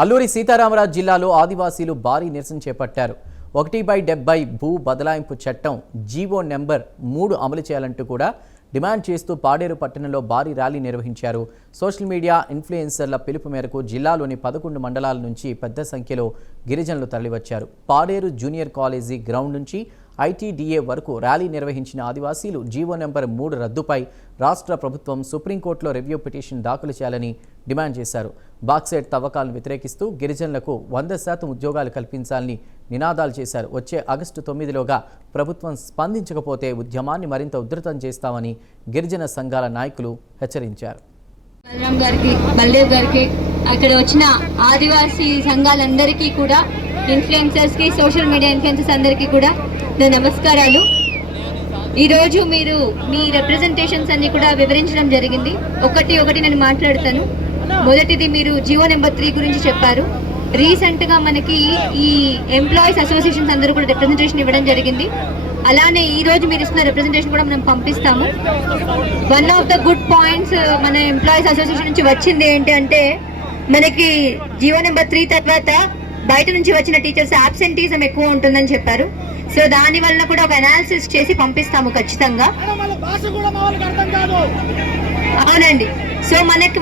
అల్లూరి సీతారామరాజు జిల్లాలో ఆదివాసీలు భారీ నిరసన చేపట్టారు. 1/70 భూ బదలాయింపు చట్టం జీవో నెంబర్ 3 అమలు చేయాలంటూ కూడా డిమాండ్ చేస్తూ పాడేరు పట్టణంలో భారీ ర్యాలీ నిర్వహించారు. సోషల్ మీడియా ఇన్ఫ్లుయెన్సర్ల పిలుపు మేరకు జిల్లాలోని 11 మండలాల నుంచి పెద్ద సంఖ్యలో గిరిజనులు తరలివచ్చారు. పాడేరు జూనియర్ కాలేజీ గ్రౌండ్ నుంచి ఐటీడీఏ వరకు ర్యాలీ నిర్వహించిన ఆదివాసీలు జీవో నెంబర్ 3 రద్దుపై రాష్ట్ర ప్రభుత్వం సుప్రీంకోర్టులో రివ్యూ పిటిషన్ దాఖలు చేయాలని డిమాండ్ చేశారు. బాక్సైట్ తవ్వకాలను వ్యతిరేకిస్తూ గిరిజనులకు 100% ఉద్యోగాలు కల్పించాలని నినాదాలు చేశారు. వచ్చే ఆగస్టు 9లోగా ప్రభుత్వం స్పందించకపోతే ఉద్యమాన్ని మరింత ఉధృతం చేస్తామని గిరిజన సంఘాల నాయకులు హెచ్చరించారు. బలరాం గారికి, బల్దేవ్ గారికి, అక్కడ వచ్చిన ఆదివాసీ సంఘాలందరికీ కూడా, ఇన్ఫ్లుయెన్సర్స్కి, సోషల్ మీడియా ఇన్ఫ్లుయెన్సర్స్ అందరికీ కూడా నా నమస్కారాలు. ఈరోజు మీరు మీ రిప్రజెంటేషన్స్ అన్ని కూడా వివరించడం జరిగింది. ఒకటి నేను మాట్లాడతాను. మొదటిది, మీరు జియో నెంబర్ 3 గురించి చెప్పారు. రీసెంట్గా మనకి ఈ ఎంప్లాయీస్ అసోసియేషన్స్ అందరూ కూడా రిప్రజెంటేషన్ ఇవ్వడం జరిగింది. అలానే ఈ రోజు మీరు ఇస్తున్న రిప్రజెంటేషన్ కూడా మనం పంపిస్తాము. One of the good points మన ఎంప్లాయీస్ అసోసియేషన్ నుంచి వచ్చింది ఏంటి అంటే, మనకి జియో నెంబర్ 3 తర్వాత బయట నుంచి వచ్చిన టీచర్స్ అబ్సెంటీజం ఎక్కువ ఉంటుందని చెప్పారు. సో దాని వల్ల కూడా ఒక అనాలిసిస్ చేసి పంపిస్తాము ఖచ్చితంగా. అవునండి. సో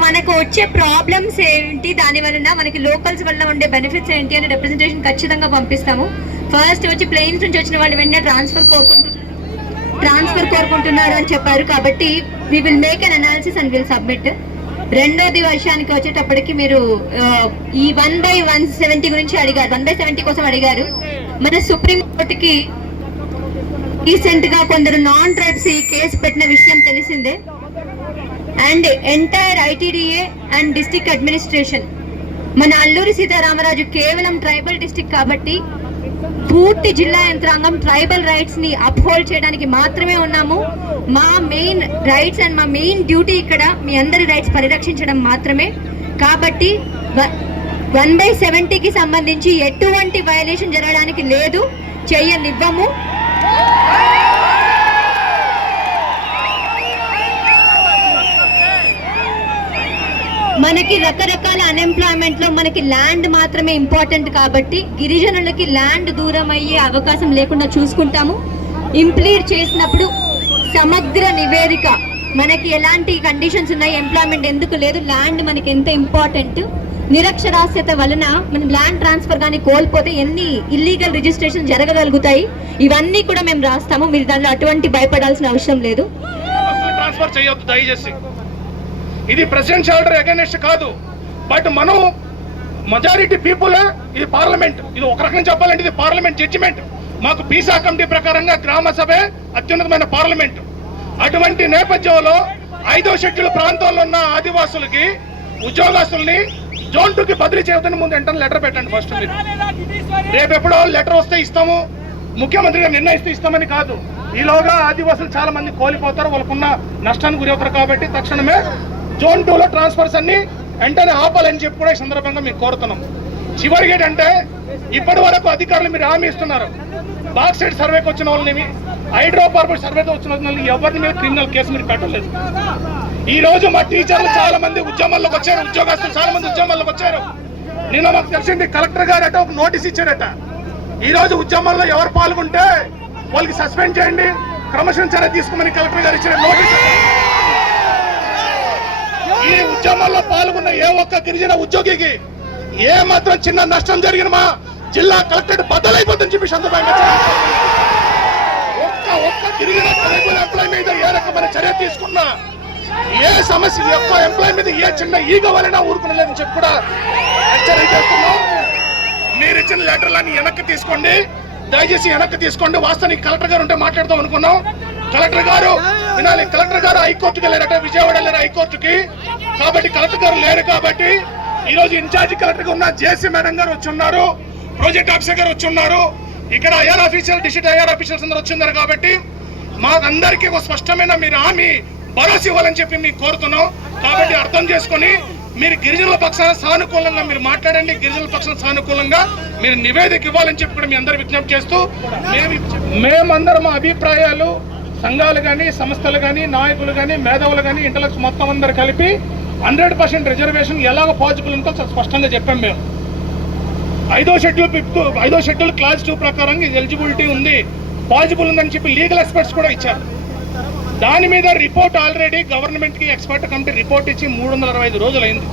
మనకు వచ్చే ప్రాబ్లమ్స్ ఏంటి, దాని వలన మనకి లోకల్స్ వల్ల ఉండే బెనిఫిట్స్ ఏంటి అనే రిప్రజెంటేషన్ ఖచ్చితంగా పంపిస్తాము. ఫస్ట్ వచ్చి ప్లెయిన్స్ నుంచి వచ్చిన వాళ్ళు వెంటనే ట్రాన్స్ఫర్ కోరుకుంటున్నారు అని చెప్పారు. కాబట్టి we will make an analysis and will submit. రెండోది విషయానికి వచ్చేటప్పటికి, మీరు ఈ 1/170 గురించి అడిగారు, 1/70 కోసం అడిగారు. మన సుప్రీం కోర్టుకి రీసెంట్ గా కొందరు నాన్ ట్రైబ్స్ ఈ కేసు పెట్టిన విషయం తెలిసిందే. And entire ITDA and district administration, మన అల్లూరి సీతారామరాజు కేవలం ట్రైబల్ డిస్ట్రిక్ట్ కాబట్టి పూర్తి జిల్లా యంత్రాంగం ట్రైబల్ రైట్స్ ని అప్హోల్డ్ చేయడానికి మాత్రమే ఉన్నాము. మా మెయిన్ రైట్స్ అండ్ మా మెయిన్ డ్యూటీ ఇక్కడ మీ అందరి రైట్స్ పరిరక్షించడం మాత్రమే. కాబట్టి 1/70కి సంబంధించి ఎటువంటి వయలేషన్ జరగడానికి లేదు, చేయనివ్వము. మనకి రకరకాల అన్ఎంప్లాయ్మెంట్ లో మనకి ల్యాండ్ మాత్రమే ఇంపార్టెంట్ కాబట్టి గిరిజనులకి ల్యాండ్ దూరం అయ్యే అవకాశం లేకుండా చూసుకుంటాము. ఇంప్లీడ్ చేసినప్పుడు సమగ్ర నివేదిక, మనకి ఎలాంటి కండిషన్స్ ఉన్నాయి, ఎంప్లాయ్మెంట్ ఎందుకు లేదు, ల్యాండ్ మనకి ఎంత ఇంపార్టెంట్, నిరక్షరాస్యత వలన మనం ల్యాండ్ ట్రాన్స్ఫర్ కానీ కోల్పోతే ఎన్ని ఇల్లీగల్ రిజిస్ట్రేషన్ జరగగలుగుతాయి, ఇవన్నీ కూడా మేము రాస్తాము. మీరు దానిలో అటువంటి భయపడాల్సిన అవసరం లేదు. ట్రాన్స్ఫర్ చేయొద్దు దయచేసి. ఇది ప్రెసిడెంట్ ఆర్డర్ అగైనెస్ట్ కాదు, బట్ మనం మెజారిటీ పీపుల్, ఇది పార్లమెంట్, ఇది ఒక రకంగా చెప్పాలంటే ఇది పార్లమెంట్ జడ్జిమెంట్. మాకు పీసా కమిటీ ప్రకారంగా గ్రామ సభే అత్యున్నతమైన పార్లమెంట్. అటువంటి నేపథ్యంలో 5వ షెడ్యూల్ ప్రాంతాల్లో ఉన్న ఆదివాసులకి, ఉద్యోగస్తుల్ని జోన్ 2కి బదిలీ చేయొద్దని ముందు వెంటనే లెటర్ పెట్టండి. ఫస్ట్ మీరు రేపు ఎప్పుడో లెటర్ వస్తే ఇస్తాము, ముఖ్యమంత్రిగా నిర్ణయిస్తే ఇస్తామని కాదు. ఈలోగా ఆదివాసులు చాలా మంది కోల్పోతారు, వాళ్ళకున్న నష్టానికి గురి అవుతారు. కాబట్టి తక్షణమే జోన్ 2లో ట్రాన్స్ఫర్స్ అన్ని వెంటనే ఆపాలని చెప్పి కూడా ఈ సందర్భంగా మీకు కోరుతున్నాం. చివరికి ఏంటంటే, ఇప్పటి వరకు అధికారులు మీరు హామీ ఇస్తున్నారు, బాక్సైట్ సర్వేకి వచ్చిన వాళ్ళని, హైడ్రోకార్బన్ సర్వేకి వచ్చిన వాళ్ళని ఎవరిని మీద క్రిమినల్ కేసు మీరు పెట్టలేదు. ఈ రోజు మా టీచర్లు చాలా మంది ఉద్యమాల్లోకి వచ్చారు, ఉద్యోగస్తులు చాలా మంది ఉద్యమాల్లోకి వచ్చారు. నిన్న మాకు తెలిసింది, కలెక్టర్ గారు అట ఒక నోటీస్ ఇచ్చారట, ఈ రోజు ఉద్యమాల్లో ఎవరు పాల్గొంటే వాళ్ళకి సస్పెండ్ చేయండి, క్రమశిక్షణ చర్య తీసుకోమని కలెక్టర్ గారు ఇచ్చిన నోటీస్. ఈ ఉద్యమాల్లో పాల్గొన్న ఏ ఒక్క గిరిజన ఉద్యోగికి ఏ మాత్రం చిన్న నష్టం జరిగిన మా జిల్లా కలెక్టరేట్ బద్దలైపోతుందని చెప్పి సందర్భంగా ఒక్క గిరిజన ట్రైబల్ ఎంప్లాయ్ మీద ఏ రకమైన చర్య తీసుకున్నా, ఏ సమస్య యొక్క ఎంప్లాయ్ మీద ఏ చిన్న ఈగ వలన ఊరుకునలేదని చెప్పి కూడా హెచ్చరిక చేస్తున్నాం. మీరు ఇచ్చిన లెటర్లన్నీ వెనక్కి తీసుకోండి, దయచేసి వెనక్కి తీసుకోండి. వాస్తవానికి కలెక్టర్ గారు ఉంటే మాట్లాడదాం అనుకున్నాం, కలెక్టర్ గారు వినాలి. కలెక్టర్ గారు హైకోర్టుకి వెళ్ళారట, విజయవాడ వెళ్ళారు హైకోర్టుకి. కాబట్టి కలెక్టర్ గారు లేరు కాబట్టి ఈ రోజు ఇన్ఛార్జి కలెక్టర్ ఉన్న జేసీ మేడం గారు వచ్చి ఉన్నారు, ప్రాజెక్ట్ ఆఫీసర్ గారు వచ్చి ఉన్నారు, ఇక్కడ IR officer, district IR officers అందరూ వచ్చి ఉన్నారు. కాబట్టి మాకందరికీ ఒక స్పష్టమైన మీరు హామీ, భరోసా ఇవ్వాలని చెప్పి మీకు కోరుతున్నాం. కాబట్టి అర్థం చేసుకొని మీరు గిరిజనుల పక్షాన సానుకూలంగా మీరు మాట్లాడండి, గిరిజనుల పక్షాన సానుకూలంగా మీరు నివేదిక ఇవ్వాలని చెప్పి కూడా మీ అందరూ విజ్ఞప్తి చేస్తూ, మేమందరం మా అభిప్రాయాలు సంఘాలు కానీ, సంస్థలు కానీ, నాయకులు కానీ, మేధావులు కానీ, ఇంటలెక్ట్స్ మొత్తం అందరు కలిపి 100% రిజర్వేషన్ ఎలాగో పాజిబుల్ ఉందో చాలా స్పష్టంగా చెప్పాం మేము. 5వ షెడ్యూల్ క్లాస్ 2 ప్రకారం ఇది ఎలిజిబిలిటీ ఉంది, పాజిబుల్ ఉందని చెప్పి లీగల్ ఎక్స్పర్ట్స్ కూడా ఇచ్చారు. దాని మీద రిపోర్ట్ ఆల్రెడీ గవర్నమెంట్కి ఎక్స్పర్ట్ కమిటీ రిపోర్ట్ ఇచ్చి 365 రోజులు అయింది.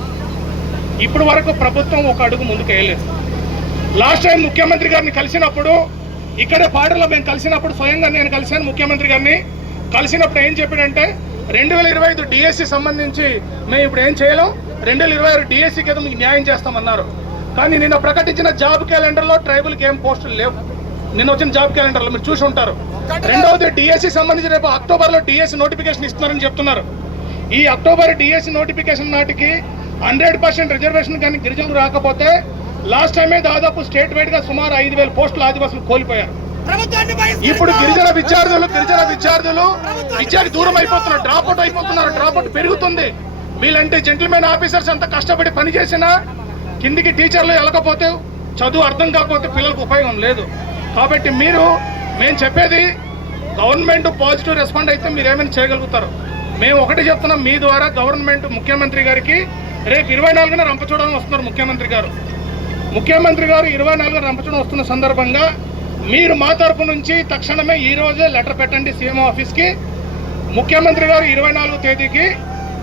ఇప్పుడు వరకు ప్రభుత్వం ఒక అడుగు ముందుకు వేయలేదు. లాస్ట్ టైం ముఖ్యమంత్రి గారిని కలిసినప్పుడు, ఇక్కడే పాడలో మేము కలిసినప్పుడు స్వయంగా నేను కలిశాను ముఖ్యమంత్రి గారిని. కలిసినప్పుడు ఏం చెప్పాడంటే 2025 డిఎస్సి సంబంధించి మేము ఇప్పుడు ఏం చేయలేం, 2026 డిఎస్సి కింద మీకు న్యాయం చేస్తామన్నారు. కానీ నిన్న ప్రకటించిన జాబ్ క్యాలెండర్లో ట్రైబల్కి ఏం పోస్టులు లేవు. నిన్న వచ్చిన జాబ్ క్యాలెండర్లో మీరు చూసి ఉంటారు. రెండవది డిఎస్సి సంబంధించి రేపు అక్టోబర్లో డిఎస్సి నోటిఫికేషన్ ఇస్తున్నారని చెప్తున్నారు. ఈ అక్టోబర్ డిఎస్సి నోటిఫికేషన్ నాటికి 100% రిజర్వేషన్ కానీ గిరిజనులు రాకపోతే లాస్ట్ టైమే దాదాపు స్టేట్ వైడ్ గా సుమారు 5,000 పోస్టులు ఆదివాసులు కోల్పోయారు. ఇప్పుడు గిరిజన విద్యార్థులు విద్యకి దూరం అయిపోతున్నారు, డ్రాప్అవుట్ అయిపోతున్నారు, డ్రాప్అవుట్ పెరుగుతుంది. వీళ్ళంటే జెంటిల్మెన్ ఆఫీసర్స్ అంతా కష్టపడి పనిచేసినా కిందికి టీచర్లు వెళ్ళకపోతే, చదువు అర్థం కాకపోతే పిల్లలకు ఉపయోగం లేదు. కాబట్టి మేము చెప్పేది గవర్నమెంట్ పాజిటివ్ రెస్పాండ్ అయితే మీరు ఏమైనా చేయగలుగుతారు. మేము ఒకటి చెప్తున్నాం, మీ ద్వారా గవర్నమెంట్ ముఖ్యమంత్రి గారికి రేపు 24న రంపచోడవరం వస్తున్నారు ముఖ్యమంత్రి గారు 24న రంపచోడవరం వస్తున్న సందర్భంగా మీరు మా తరపు నుంచి తక్షణమే ఈ రోజే లెటర్ పెట్టండి సీఎం ఆఫీస్కి. ముఖ్యమంత్రి గారు 24వ తేదీకి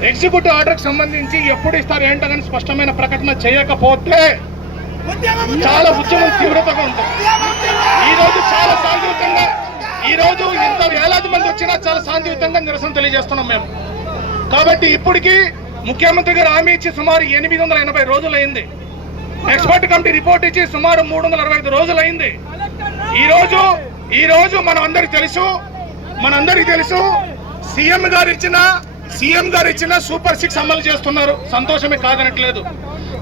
ఎగ్జిక్యూటివ్ ఆర్డర్కి సంబంధించి ఎప్పుడు ఇస్తారు ఏంటో కానీ స్పష్టమైన ప్రకటన చేయకపోతే చాలా ఉద్యమం తీవ్రతగా ఉంటుంది. ఈ రోజు చాలా శాంతియుతంగా, ఈ రోజు ఇంత వేలాది మంది వచ్చినా చాలా శాంతియుతంగా నిరసన తెలియజేస్తున్నాం మేము. కాబట్టి ఇప్పటికీ ముఖ్యమంత్రి గారు హామీ ఇచ్చి సుమారు 880 రోజులైంది. ఎక్స్పర్ట్ కమిటీ రిపోర్ట్ ఇచ్చి సుమారు 365 రోజులైంది. ఈ రోజు మనందరికి తెలుసు సీఎం గారు ఇచ్చిన సూపర్ 6 అమలు చేస్తున్నారు. సంతోషమే కాదనట్లేదు.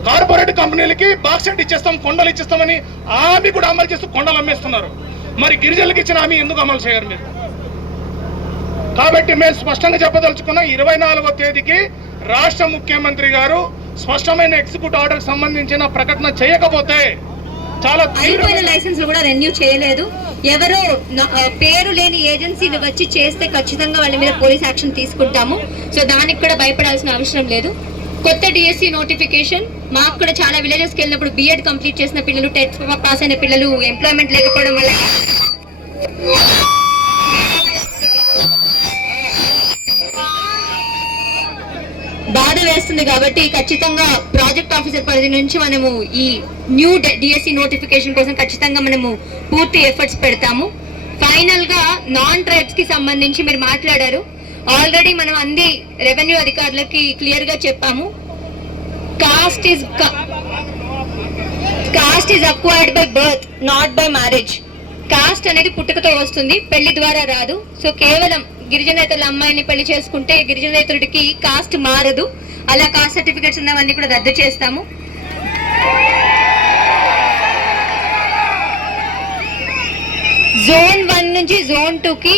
కార్పొరేట్ కంపెనీలకి బాక్సెట్ ఇచ్చేస్తాం, కొండలు ఇచ్చేస్తామని హామీ కూడా అమలు చేస్తూ కొండలు అమ్మేస్తున్నారు. మరి గిరిజనులకు ఇచ్చిన హామీ ఎందుకు అమలు చేయరు మీరు? కాబట్టి మేము స్పష్టంగా చెప్పదలుచుకున్న 24వ తేదీకి రాష్ట్ర ముఖ్యమంత్రి గారు స్పష్టమైన ఎగ్జిక్యూటివ్ ఆర్డర్ సంబంధించిన ప్రకటన చేయకపోతే చాలా అయిపోయిన లైసెన్స్ కూడా రెన్యూ చేయలేదు. ఎవరో పేరు లేని ఏజెన్సీలు వచ్చి చేస్తే ఖచ్చితంగా వాళ్ళ మీద పోలీస్ యాక్షన్ తీసుకుంటాము. సో దానికి కూడా భయపడాల్సిన అవసరం లేదు. కొత్త డిఎస్సి నోటిఫికేషన్ మాకు కూడా చాలా విలేజెస్కి వెళ్ళినప్పుడు బీఎడ్ కంప్లీట్ చేసిన పిల్లలు, టెట్ పాస్ అయిన పిల్లలు ఎంప్లాయ్మెంట్ లేకపోవడం వల్ల బాధ వేస్తుంది. కాబట్టి ఖచ్చితంగా ప్రాజెక్ట్ ఆఫీసర్ పరిధి నుంచి మనము ఈ న్యూ డిఎస్సి నోటిఫికేషన్ కోసం ఖచ్చితంగా మనము పూర్తి ఎఫర్ట్స్ పెడతాము. ఫైనల్ గా నాన్ ట్రైబ్స్ కి సంబంధించి మీరు మాట్లాడారు. ఆల్రెడీ మనం అన్ని రెవెన్యూ అధికారులకి క్లియర్ గా చెప్పాము. Cost is acquired by birth, not by marriage. Cost అనేది పుట్టుకతో వస్తుంది, పెళ్లి ద్వారా రాదు. సో కేవలం గిరిజనేతల అమ్మాయిని పెళ్లి చేసుకుంటే గిరిజనేతరుడికి కాస్ట్ మారదు. అలా కాస్ట్ సర్టిఫికేట్స్ ఉన్నవన్నీ కూడా రద్దు చేస్తాము. జోన్ 1 నుంచి జోన్ 2కి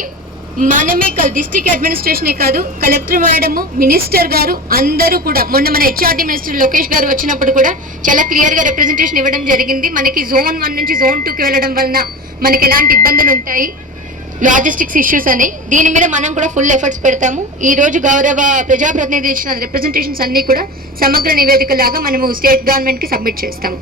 మనమే డిస్ట్రిక్ట్ అడ్మినిస్ట్రేషనే కాదు, కలెక్టర్ మేడము, మినిస్టర్ గారు అందరూ కూడా మొన్న మన హెచ్ఆర్డీ మినిస్టర్ లోకేష్ గారు వచ్చినప్పుడు కూడా చాలా క్లియర్ గా రిప్రజెంటేషన్ ఇవ్వడం జరిగింది. మనకి జోన్ 1 నుంచి జోన్ 2కి వెళ్ళడం వలన మనకి ఎలాంటి ఇబ్బందులు ఉంటాయి, లాజిస్టిక్స్ ఇష్యూస్ అని. దీని మీద మనం కూడా ఫుల్ ఎఫర్ట్స్ పెడతాము. ఈ రోజు గౌరవ ప్రజాప్రతినిధులు ఇచ్చిన రిప్రజెంటేషన్స్ అన్ని కూడా సమగ్ర నివేదిక లాగా మనము స్టేట్ గవర్నమెంట్ కి సబ్మిట్ చేస్తాము.